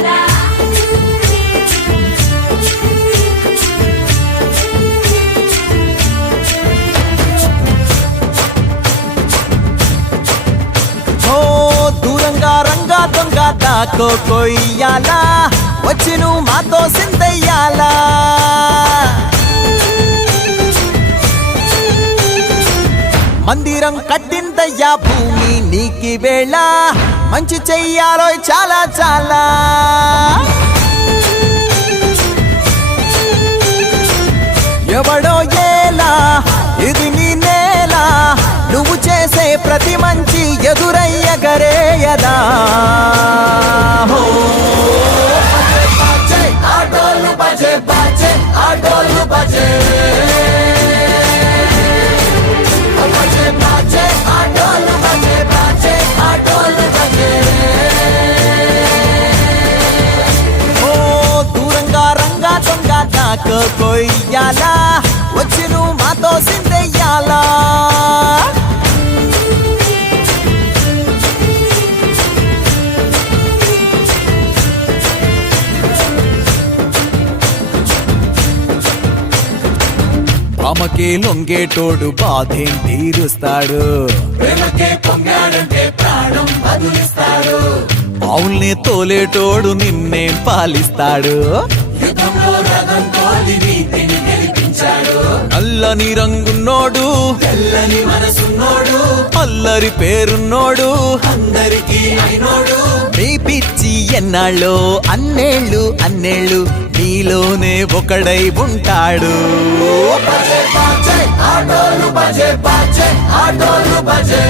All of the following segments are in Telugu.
గోలా కొయ్యాలా వచ్చి నువ్వు మాతో సిందయ్యాలా మందిరం కట్టిందయ్యా భూమి నీకి వేళ? మంచి చెయ్యాలో చాలా చాలా. ఎవడో ఏలా ఇది నీ నేల. నువ్వు చేసే ప్రతి మంచి ఎదురయ్య గరేయదా బజే, ఆటోలు బజే బాజే ఆటోలు బజే బజే కొయ్యాలా? వచ్చి నువ్వు మాతో సిందెయ్యాలా? భామకే లొంగేటోడు బాధేం తీరుస్తాడు. తోలేటోడు నిన్నే పాలిస్తాడు. అల్లని రంగున్నోడు తెల్లని మనసున్నోడు అల్లరి పేరున్నోడు అందరికీ అయినోడు నీ పిచ్చి ఎన్నాళ్ళో అన్నేళ్ళు అన్నేళ్ళు నీలోనే ఒకడై ఉంటాడు. ఆటోలు బజే బజే ఆటోలు బజే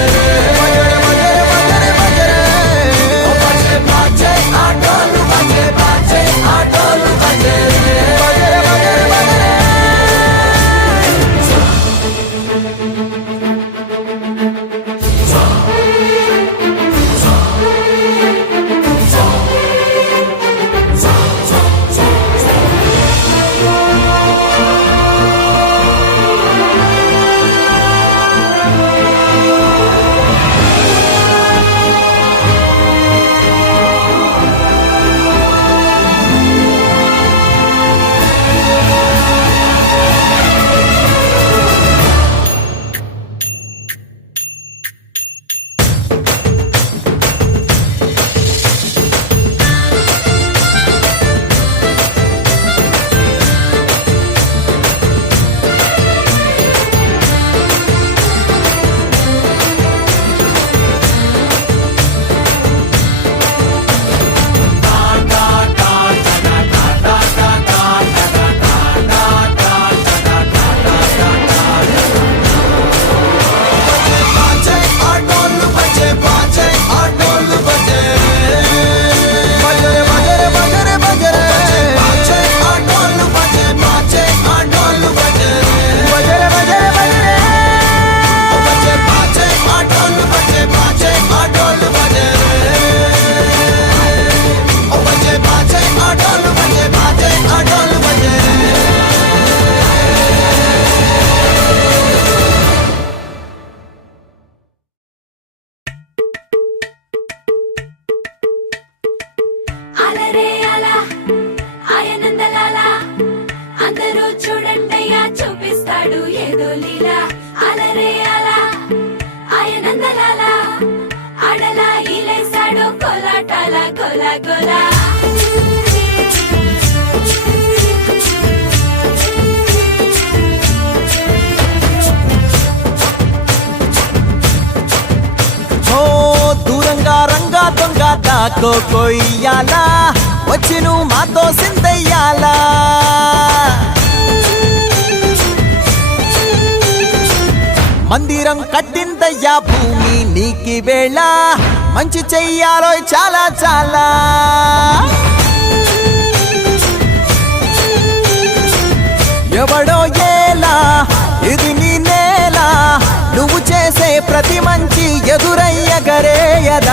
అలరే అలా ఆయనందలాల. అందరూ చూడండయ్యా చూపిస్తాడు ఏదో లీలా. అలరే అలా ఆయనందలాల. అడలా ఇలేసాడు కోలాటాల గోల గోలా. దాకో కొయ్యాలా? వచ్చి నువ్వు మాతో సింతయ్యాలా? మందిరం కట్టిందయ్యా భూమి నీకి వేళ. మంచి చెయ్యాలో చాలా చాలా. ఎవడో ఏలా? ఇది నీ నేల. నువ్వు చేసే ప్రతి మంచి ఎదురయ్య గరేయద?